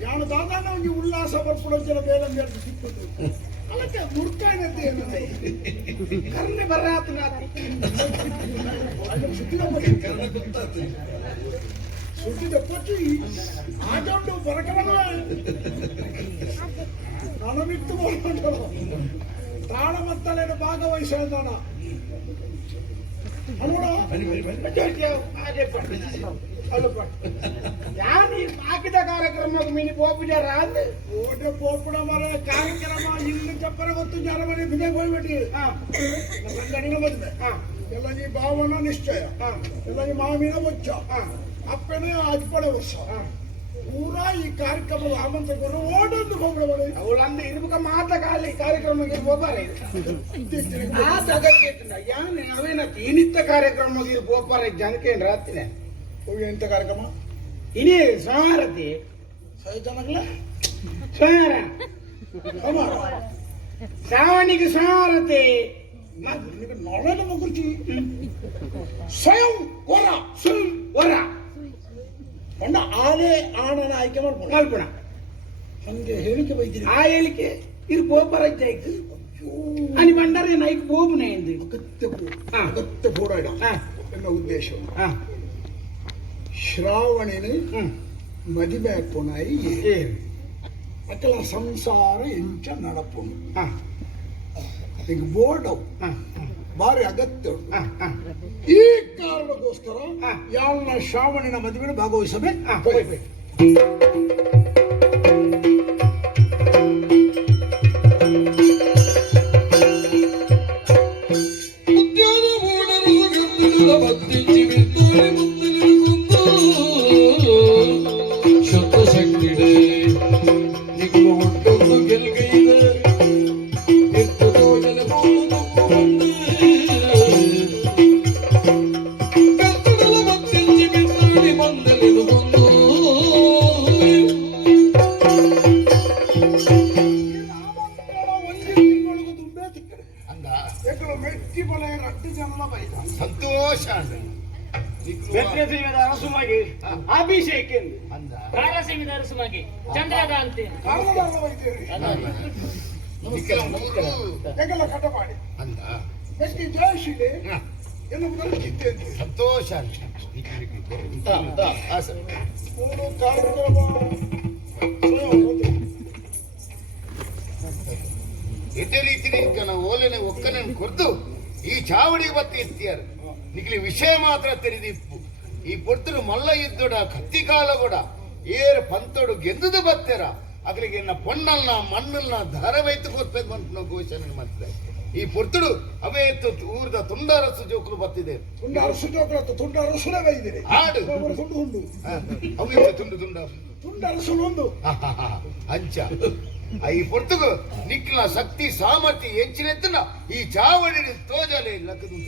ಯಾನು ದಾದಾನ ಒಂದು ಉಲ್ಲಾಸ ಬರ್ಪುಳಂಚಲ ಬೇಡ ಸಿಕ್ಕುದು ಅದಕ್ಕೆ ಮುರ್ಕಾನತೆ ಕರ್ಣೆ ಬರಾತನ ಸುದ್ದಿದ ಪಟ್ಟಿ ಆಟೊಂಡು ಬರಕವನ ನಾನು ಬಿಟ್ಟು ಬರೋದು ತಾಳ ಮತ್ತಲೇನು ಭಾಗವಹಿಸೋಣ ಹಾಕಿದ ಕಾರ್ಯಕ್ರಮ ಮಿನಿ ಪೋಪುಜಾರ ಓಟೆ ಪೋಪುಡ ಮರ ಕಾರ್ಯಕ್ರಮ ಇನ್ನು ಚಪ್ಪರ ಗೊತ್ತು ಜನ ಮನೆ ಬಿದೆ ಹೋಗ್ಬಿಟ್ಟು ಗಂಗಡಿನ ಬಂದೆ ಎಲ್ಲ ನೀ ಭಾವನ ನಿಶ್ಚಯ ಎಲ್ಲ ನೀ ಮಾವಿನ ಮುಚ್ಚ ಅಪ್ಪನೇ ಅಜ್ಪಡೆ ವರ್ಷ ಪೂರಾ ಈ ಕಾರ್ಯಕ್ರಮದ ಆಮಂತ್ರಕರು ಓಡೊಂದು ಹೋಗ್ಬಿಡಬಾರ ಅವಳಂದು ಇರ್ಬೇಕ ಮಾತ ಕಾಲ ಈ ಕಾರ್ಯಕ್ರಮಕ್ಕೆ ಹೋಗ್ಬಾರೆ ಆತ ಅಗತ್ಯ ಯಾನೆ ಅವೇನ ಇನಿತ್ತ ಕಾರ್ಯಕ್ರಮ ಹೋಗ್ಬಾರ ಜನಕ್ಕೆ ರಾತ್ರಿ ಎಂತ ಕಾರ್ಯಕ್ರಮ ಇನಿ ಸೋಮಾರತಿ ಸಹಿತನಗಲ ಸೋಮಾರ ಶ್ರಾವಣಿಗೆ ಸೋಮಾರತಿ ನೋಡೋಣ ಮಗುರ್ತಿ ಸ್ವಯಂ ವರ ಸುಲ್ ವರ ಕೊಂಡ ಆಲೆ ಆಣನ ಆಯ್ಕೆ ಮಾಡ್ಕೊಂಡು ಮಲ್ಪಣ ಹಂಗೆ ಹೇಳಿಕೆ ಬೈತೀನಿ ಆ ಹೇಳಿಕೆ ಇದು ಗೋಪರ ಆಯ್ತು అని బండారే నైక్ పోపునేంది అగత్య పోడాడ ఎన్న ఉద్దేశం ಶ್ರಾವಣಿನ ಮದುವೆ ಹಾಕೋನಾಯಿ ಅಕಲ ಸಂಸಾರ ಎಂಚ ನಡಪುನು ಈಗ ಬೋರ್ಡವ್ ಭಾರಿ ಅಗತ್ಯ ಈ ಕಾರಣಕ್ಕೋಸ್ಕರ ಯಾವನ ಶ್ರಾವಣಿನ ಮದುವೆ ಭಾಗವಹಿಸಬೇಕು ಸಂತೋಷ ಅಭಿಷೇಕ ಕಾಲಸೀಮಿದ ಅರಸುಮಾಗಿ ಚಂದ್ರಕಾಂತಿ ಸಂತೋಷ ಇದೇ ರೀತಿ ನಾವು ಓಲೆನೆ ಒಕ್ಕನನ್ನು ಕೊರ್ದು ಈ ಚಾವಡಿಗೆ ಬತ್ತಿ ಇರ್ತೀಯಾರು ನಿಖಿಲಿ ವಿಷಯ ಮಾತ್ರ ತೆರೆದಿಪ್ಪು ಈ ಪೊರ್ತರು ಮಲ್ಲ ಇದ್ದೊಡ ಕತ್ತಿ ಕಾಲ ಕೂಡ ಏರು ಪಂತೋಡು ಗೆಂದುದು ಬತ್ತೇರ ಅಗಲಿಗೆ ಇನ್ನ ಪೊಣ್ಣಲ್ನ ಮಣ್ಣಲ್ನ ಧಾರವೈತು ಕೊರ್ಪೇದ್ ಬಂತು ಘೋಷಣೆ ಮಾಡ್ತಾರೆ ಈ ಪೊರ್ತುಡು ಅವೇ ಊರ್ದ ತುಂಡಾರಸು ಜೋಕುಲು ಬತ್ತಿದೆ ತುಂಡಾರಸು ಜೋಕುಲು ತುಂಡಾರಸುಲೇ ಬೈದಿದೆ ಹಾಡು ತುಂಡು ಹುಂಡು ಅವೇ ತುಂಡು ತುಂಡಾರಸು ಒಂದು ಅಂಚ ಈ ಪೊರ್ತುಗು ನಿಕ್ಲ ಶಕ್ತಿ ಸಾಮರ್ಥ್ಯ ಹೆಚ್ಚಿನೆತ್ತನ ಈ ಚಾವಡಿ ತೋಜಲೆ ಲಕ್ಕದು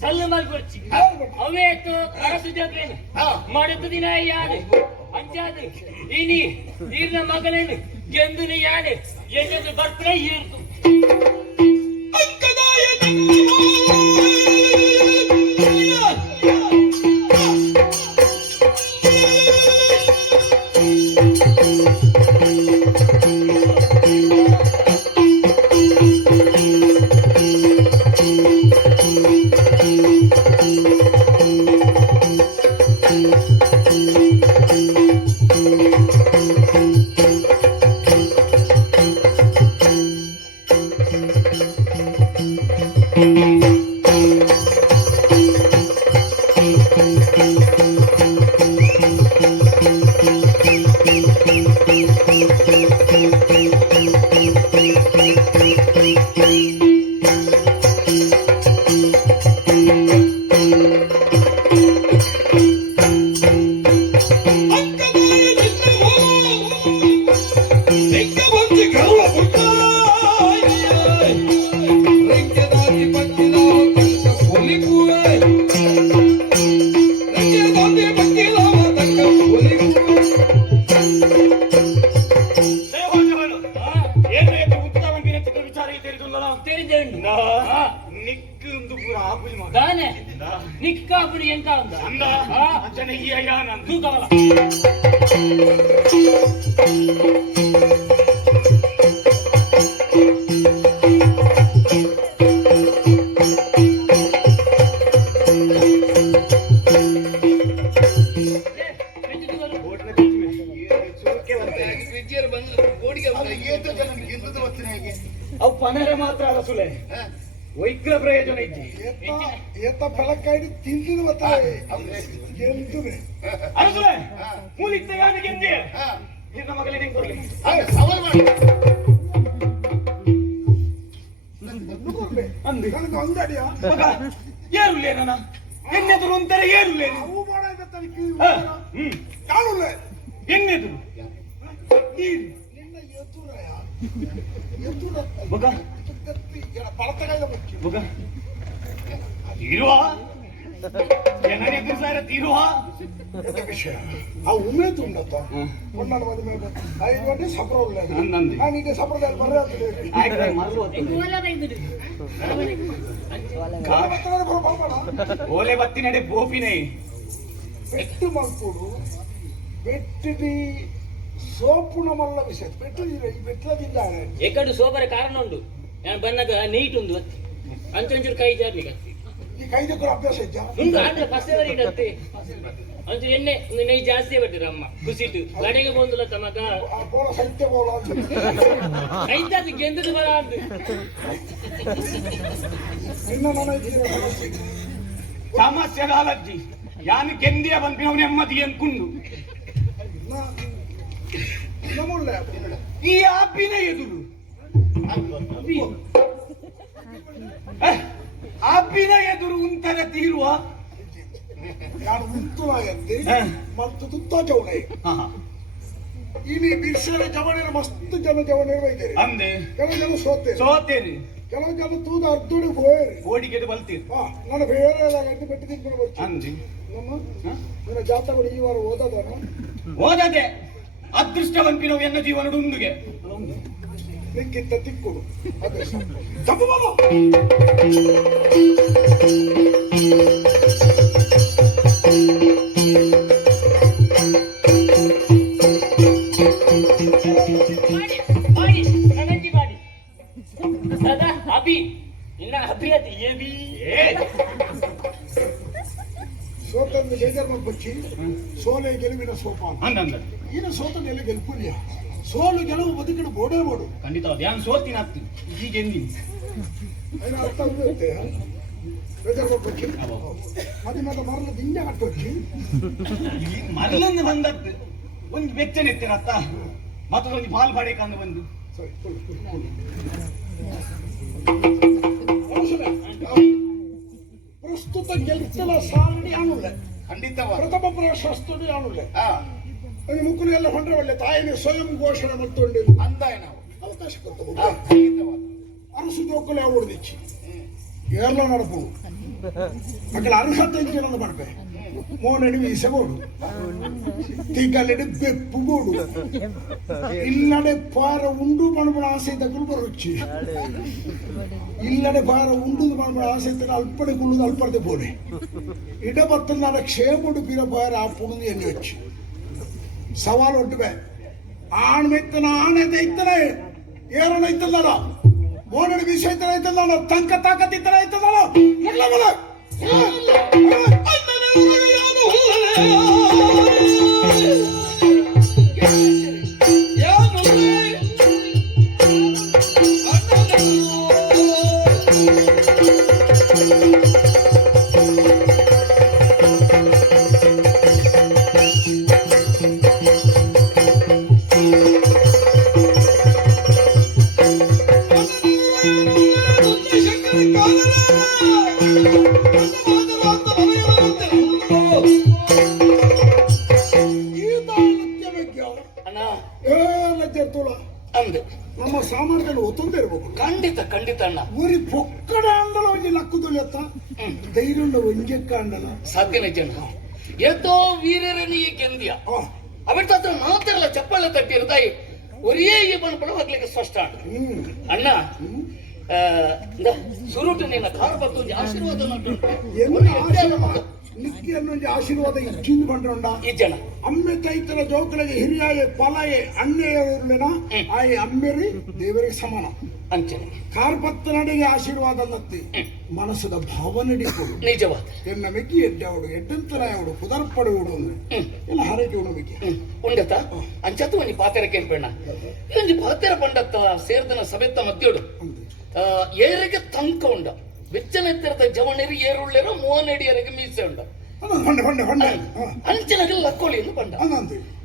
ಚಲ್ಲು ಮಲ್ಪುರ್ಚಿ ಅವೇತು ಕರಸು ಜಗ್ಲೇನು ಮಡತು ದಿನ ಯಾನೆ ಅಂಚಾದ ಇನಿ ಈರ್ನ ಮಗನೇನು ಗೆಂದುನಿ ಯಾನೆ ಎನ್ನದು ಬರ್ತ್ರೆ ಈರ್ತು ಅವು ಪನರೆ ಮಾತ್ರ ಅರಸುಲೆ ವೈಕ್ರ ಪ್ರಯೋಜನ ಇದ್ದಿ ಏತ ಫಲಕ್ಕಾಯ್ದು ತಿಂದಿನ ಮತ್ತೆ ಎಂತುವೆ ಅರಸುಲೆ ಮೂಲಿಕ್ತ ಯಾನೆ ಗೆದ್ದೆ ನಿನ್ನ ಮಗಲೇ ನಿಂಗೆ ಕೊಡ್ಲಿ ಸವಾಲ್ ಮಾಡಿ ಅಂದಿ ನನಗೆ ಅಂಗಡಿಯ ಮಗ ಏರುಲ್ಲೇ ನನ್ನ ಎನ್ನೆದುರು ಅಂತಾರೆ ಏರುಲ್ಲೇ ಅವು ಮಾಡಬೇಕು ಯಾರುಲ್ಲ ಎನ್ನೆದುರು ನಿನ್ನ ಎದುರಯ ಎದುರ ಮಗ ಪಳತಗಳ ಮುಖ್ಯ ಮಗ ತೀರುವ ಎದುರು ಸಾರ ತೀರುವ ವಿಷಯ ಆ ಉಮೇದು ಉಂಡಪ್ಪ ಒಂದನ ಮದುವೆ 5 ಗಂಟೆ ಸಪ್ರ ಉಳ್ಳ ನಾನು ಈಗ ಸಪ್ರದಲ್ಲಿ ಓಲೆ ಬತ್ತಿನಡೆ ಬೋಪಿನೇ ಬೆಟ್ಟು ಮಲ್ಕೊಡು ಬೆಟ್ಟಿಡಿ ಸೋಪುನ ಮಲ್ಲ ವಿಷಯ ಬೆಟ್ಟದಿಲ್ಲ ಈ ಬೆಟ್ಟದಿದ್ದಾರೆ ಎಕಡು ಸೋಬರ ಕಾರಣ ಉಂಡು ನಾನು ಬಂದಾಗ ನೀಟ್ ಉಂಡು ಅಂಚೊಂಚೂರು ಕೈ ಜಾರ್ಲಿಕ್ಕೆ ಈ ಕೈದಕ್ಕೂ ಅಭ್ಯಾಸ ಇದ್ದ ಉಂಟು ಆದ್ರೆ ಫಸ್ಟೇವರ್ ಇಡತ್ತೆ ಅಂಚು ಎಣ್ಣೆ ನೈ ಜಾಸ್ತಿ ಬಟ್ಟಿರ ಅಮ್ಮ ಖುಷಿಟ್ಟು ಗಡೆಗೆ ಬಂದುಲ ತಮಗ ಬೋಳ ಸತ್ಯ ಬೋಳ ಐದಾದು ಗೆಂದದ ಬರ ಅಂದು ನಿನ್ನ ನನ್ನ ಸಮಸ್ಯೆ ಕಾಲಜ್ಜಿ ಯಾನು ಗೆಂದಿಯ ಬಂದು ನೆಮ್ಮದಿ ಅನ್ಕೊಂಡು ನಮ್ಮಲ್ಲ ಈ ಆಪಿನ ಎದುರು ಆಪಿನ ಎದುರು ಉಂತರ ತೀರುವ ನಾನು ಉಂಟುನಾಗತ್ತೆ ಮತ್ತು ತುತ್ತ ಜವಣೆ ಇಲ್ಲಿ ಬಿರ್ಸಲ ಜವಣಿನ ಮಸ್ತ್ ಜನ ಜವಣೆ ಬೈತಾರೆ ಅಂದೆ ಕೆಲವು ಜನ ಸೋತೇರಿ ಕೆಲವು ಜನ ತೂದ ಅರ್ಧೋಡಿ ಹೋಯರಿ ಓಡಿಗೆ ಬಲ್ತೀರಿ ನಾನು ಬೇರೆ ಗಂಟೆ ಬೆಟ್ಟು ತಿಂಕೊಂಡು ಬರ್ತೀನಿ ಅಂದಿ ನಮ್ಮ ನನ್ನ ಜಾತಗಳು ಈ ವಾರ ಓದೋದನ ಓದದೆ ಅದೃಷ್ಟವಂತಿನವು ಎನ್ನ ಜೀವನದ ಉಂಡುಗೆ ನಿಕ್ಕಿತ್ತ ತಿಕ್ಕೊಡು ಅದೇ ತಪ್ಪು ಬಾಬು ಅಭಿ ಇನ್ನ ಅಭಿಯತಿ ಏಬಿ ಸೋತನ್ನು ಬೇಜಾರು ಮಾಡ್ಬಚ್ಚಿ ಸೋಲೆ ಗೆಲುವಿನ ಸೋಪಾನ ಅಂದ ಈನ ಸೋತನ ಎಲ್ಲ ಗೆಲ್ಪುಲ್ಯ ಸೋಲು ಗೆಲುವು ಬದುಕಿನ ಬೋಡೇ ಬೋಡು ಖಂಡಿತ ಧ್ಯಾನ ಸೋಲ್ತೀನಿ ಆಗ್ತೀನಿ ಈಗ ಎಂದಿನಿ അതിന് അർത്ഥം ಮದಿ ಮಗ ಮರಲ ದಿಂಜ ಕಟ್ಟೊಚ್ಚಿ ಮರಲನ್ನು ಬಂದದ್ದು ಒಂದು ಬೆಚ್ಚನೆತ್ತಿರತ್ತ ಮತ್ತೊಂದು ಪಾಲ್ ಪಡೆಕಂದು ಬಂದು ಪ್ರಸ್ತುತ ಗೆಲ್ತಲ ಸಾರಣಿ ಆನುಲ್ಲ ಖಂಡಿತವ ಪ್ರಥಮ ಪ್ರಶಸ್ತಿ ಆನುಲ್ಲ ಮುಕ್ಕಲು ಎಲ್ಲ ಹೊಂಡ್ರೆ ಒಳ್ಳೆ ತಾಯಿನ ಸ್ವಯಂ ಘೋಷಣೆ ಮತ್ತೊಂಡು ಅಂದಾಯ ನಾವು ಅವಕಾಶ ಕೊಡ್ತಬಹುದು ಖಂಡಿತವಾದ ಅರಸು ಜೋಕಲೆ ಓಡಿದಿಚ್ಚಿ ಏರ್ಲ ನಡಪು ಮಕ್ಕಳ ಅರ್ಹತೆ ಇಂಚಿನ ಮಾಡ್ಬೆ ಮೋನಡಿ ವೀಸಬೋಡು ತಿಂಗಲೆಡಿ ಬೆಪ್ಪುಗೋಡು ಇಲ್ಲಡೆ ಪಾರ ಉಂಡು ಮಾಡ್ಬಿಡ ಆಸೆ ತಗೊಂಡು ಬರುಚ್ಚಿ ಇಲ್ಲಡೆ ಪಾರ ಉಂಡು ಮಾಡ್ಬಿಡ ಆಸೆ ತಗ ಅಲ್ಪಡೆ ಕುಳ್ಳುದು ಅಲ್ಪಡೆ ಬೋಡೆ ಇಡಬತ್ತನಾಡ ಕ್ಷೇಮಡು ಬಿರ ಪಾರ ಆಪುಣದು ಎಣ್ಣೆ వచ్చి ಸವಾಲು ಒಡ್ಡುವೆ ಆಣ್ಮೆತ್ತನ ಆಣೆತ ಇತ್ತನೆ ಏರಣ ಇತ್ತಲ್ಲ ಮೋನಡಿ ವಿಷಯ ಇತ್ತನ ಇತ್ತಲ್ಲ ತಂಕ ತಾಕತ್ತಿತ್ತನ ಇತ್ತಲ್ಲ ಇಲ್ಲ ಮಲ ಅಣ್ಣ ತುಳ ಅಂದೆ ನಮ್ಮ ಸಾಮರ್ಥ್ಯ ಒತ್ತೊಂದೇ ಇರ್ಬೇಕು. ಖಂಡಿತ ಖಂಡಿತ ಅಣ್ಣ. ಊರಿ ಪೊಕ್ಕಡ ಅಂಡಲ ಒಂಜಿ ಲಕ್ಕುದೊಲಿ ಅತ್ತ ಧೈರ್ಯ ಒಂಜಕ್ಕ ಅಂಡಲ ಸಾಧ್ಯನೇ ಜನ ಎತ್ತೋ ವೀರರನಿ ಗೆಂದಿಯ ಅವಿಟ್ಟ ಹತ್ರ ಮಾತಿರಲ್ಲ ಚಪ್ಪಾಳೆ ತಟ್ಟಿರ್ತಾಯಿ ಒರಿಯೇ ಈ ಬಣ್ಣ ಹೋಗ್ಲಿಕ್ಕೆ ಸ್ಪಷ್ಟ ಅಣ್ಣ ಸುರುಟು ನಿನ್ನ ಕಾರ ಬತ್ತು ಆಶೀರ್ವಾದ ನಿಕ್ಕಿ ಅನ್ನೊಂದು ಆಶೀರ್ವಾದ ಇಚ್ಚಿಂದು ಬಂಡ್ರಂಡ ಈ ಜನ ಅಮ್ಮೆ ತೈತಲ ಜೋಕಲಿಗೆ ಹಿರಿಯಾಯ ಪಲಾಯೆ ಅಣ್ಣೆಯರ್ಲೆನ ಆಯೆ ಅಮ್ಮೆರಿ ದೇವರಿಗೆ ಸಮಾನ ಅಂಚನೆ ಕಾರ್ಪತ್ತ ನಡಿಗೆ ಆಶೀರ್ವಾದ ಅನ್ನತ್ತಿ ಮನಸ್ಸದ ಭಾವ ನಡಿಕೊಡು ನಿಜವಾದ ಎನ್ನ ಮೆಕ್ಕಿ ಎಡ್ಡವಡು ಎಡ್ಡಂತನಾಯವಡು ಪುದರ್ಪಡುವುದು ಅಂದ್ರೆ ಎಲ್ಲ ಹರಕೆ ಉಣಮಿಕ್ಕೆ ಉಂಡತ ಅಂಚತ್ತು ಒಂಜಿ ಪಾತೆರ ಕೇಳ್ಬೇಡ ಒಂಜಿ ಪಾತೆರ ಪಂಡತ್ತ ಸೇರ್ದನ ಸಭೆತ್ತ ಮಧ್ಯೋಡು ಏರಿಗೆ ತಂಕ ಉಂಡ ಬೆಚ್ಚನೆತ್ತರದ ಜವಣೇರಿ ಏರುಳ್ಳೇರೋ ಮೂವನೆಡಿಯರಿಗೆ ಮೀಸೆ ಉಂಡ ಅಂಚನಗೆ ಲಕ್ಕೋಳಿ ಎಂದು ಬಂಡ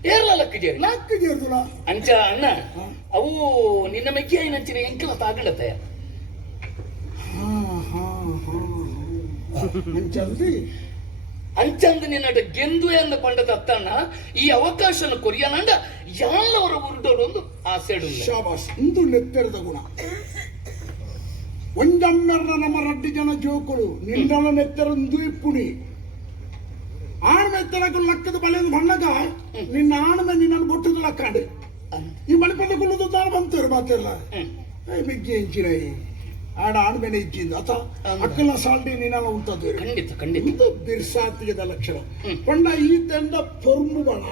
ಏರ್ಲ ಲಕ್ಕಜೇರಿ ಲಕ್ಕಜೇರ್ದುಲ ಅಂಚ ಅಣ್ಣ ಅವು ನಿನ್ನ ಮೆಕ್ಕಿ ಐನಂಚಿನ ಎಂಕಲ ತಾಗಂಡತೆ ಅಂಚಂದು ನಿನ್ನ ಗೆಂದು ಎಂದು ಪಂಡದ ಅತ್ತಣ್ಣ ಈ ಅವಕಾಶನ ಕೊರಿಯನಂಡ ಯಾಲ್ಲವರ ಉರುಡೋಡು ಒಂದು ಆಸೆಡು ಶಾಬಾಸ್ ಇಂದು ನೆತ್ತೆರದ ಗುಣ ಒಂದಮ್ಮೆರ್ನ ನಮ್ಮ ರಡ್ಡಿ ಜನ ಜೋಕುಳು ನಿಂದಳ ನೆತ್ತರಂದು ಇಪ್ಪುಣಿ ಆಣ್ಮೆತ್ತರಕು ಲಕ್ಕದ ಬಲೆಯನ್ನು ಬಣ್ಣಗ ನಿನ್ನ ಆಣ್ಮೆ ನಿನ್ನನ್ನು ಬೊಟ್ಟದ ಲಕ್ಕಾಡು ಈ ಮಣಿಪದ ಕುಲ್ಲದು ತಾನು ಬಂತರು ಮಾತೆಲ್ಲ ಬಿಗ್ಗಿ ಇಂಚಿನ ಆಡ ಆಣ್ಮೆನೆ ಇಚ್ಚಿಂದ ಅತ ಅಕ್ಕಲ ಸಾಲ್ಟಿ ನೀನೆಲ್ಲ ಉಂಟದ್ದು ಖಂಡಿತ ಖಂಡಿತ ಇದು ಬಿರ್ಸಾತಿಗೆದ ಲಕ್ಷಣ ಪಂಡ ಈ ತಂಡ ಪೊರ್ಮು ಬಣ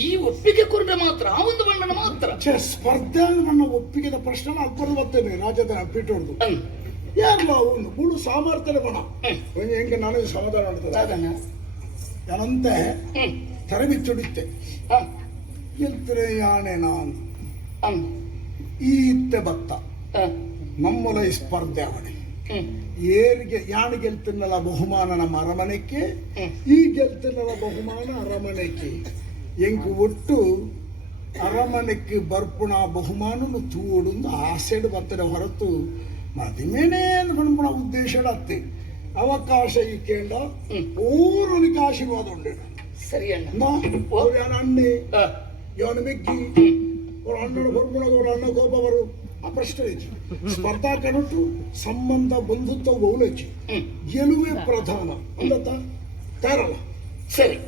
ಈ ಒಪ್ಪಿಗೆ ಕುರುಡ ಮಾತ್ರ ಆ ಒಂದು ಬಣ್ಣನ ಮಾತ್ರ ಸ್ಪರ್ಧೆ ಬಣ್ಣ ಒಪ್ಪಿಗೆದ ಪ್ರಶ್ನೆ ಅಲ್ಪದ ಬರ್ತೇನೆ ರಾಜ್ಯದ ಪೀಠೊಡ್ದು ಯಾರಲ್ಲ ಒಂದು ಬುಳು ಸಾಮರ್ಥ್ಯ ಬಣ ಹೆಂಗೆ ನನಗೆ ಸಮಾಧಾನ ಮಾಡ್ತದೆ ನಾನಂತೆ ತರಬಿಚ್ಚುಡಿತ್ತೆ ಎಂತರೆ ಯಾಣೆ ನಾನು ಈ ಇತ್ತೆ ಬತ್ತ ನಮ್ಮಲ ಸ್ಪರ್ಧೆ ಅವಣೆ ಏರಿಗೆ ಯಾಣ ಗೆಲ್ತಿನ್ನಲ ಬಹುಮಾನ ನಮ್ಮ ಅರಮನೆಗೆ ಈ ಗೆಲ್ತಿನ್ನಲ ಬಹುಮಾನ ಅರಮನೆಗೆ ಎಂಕ್ ಒಟ್ಟು ಅರಮನೆಗೆ ಬರ್ಪುಣ ಬಹುಮಾನ ತೂಡುಂದು ಆಸೆಡು ಬರ್ತದೆ ಹೊರತು ಮದಿಮೇನೆ ಬಂದ್ಪುಣ ಉದ್ದೇಶ ಅತ್ತೆ ಅವಕಾಶ ಈ ಕೇಂದ್ರ ಪೂರ್ವನಿಗೆ ಆಶೀರ್ವಾದ ಉಂಡೆ ಸರಿ ಅಣ್ಣ ಯಾನ ಅಣ್ಣೆ ಯಾನ ಮೆಗ್ಗಿ ಅವ್ರ ಅಣ್ಣನ ಬರ್ಪುಣ ಅವ್ರ ಅಣ್ಣ ಕೋಪವರು ಆ ಪ್ರಶ್ನೆ ಸ್ಪರ್ಧಾ ಕನಟು ಸಂಬಂಧ ಬಂಧುತ್ವ ಬಹುಲಚ್ಚಿ ಗೆಲುವೇ ಪ್ರಧಾನ ಅಂದತ್ತ ತಾರಲ್ಲ ಸರಿ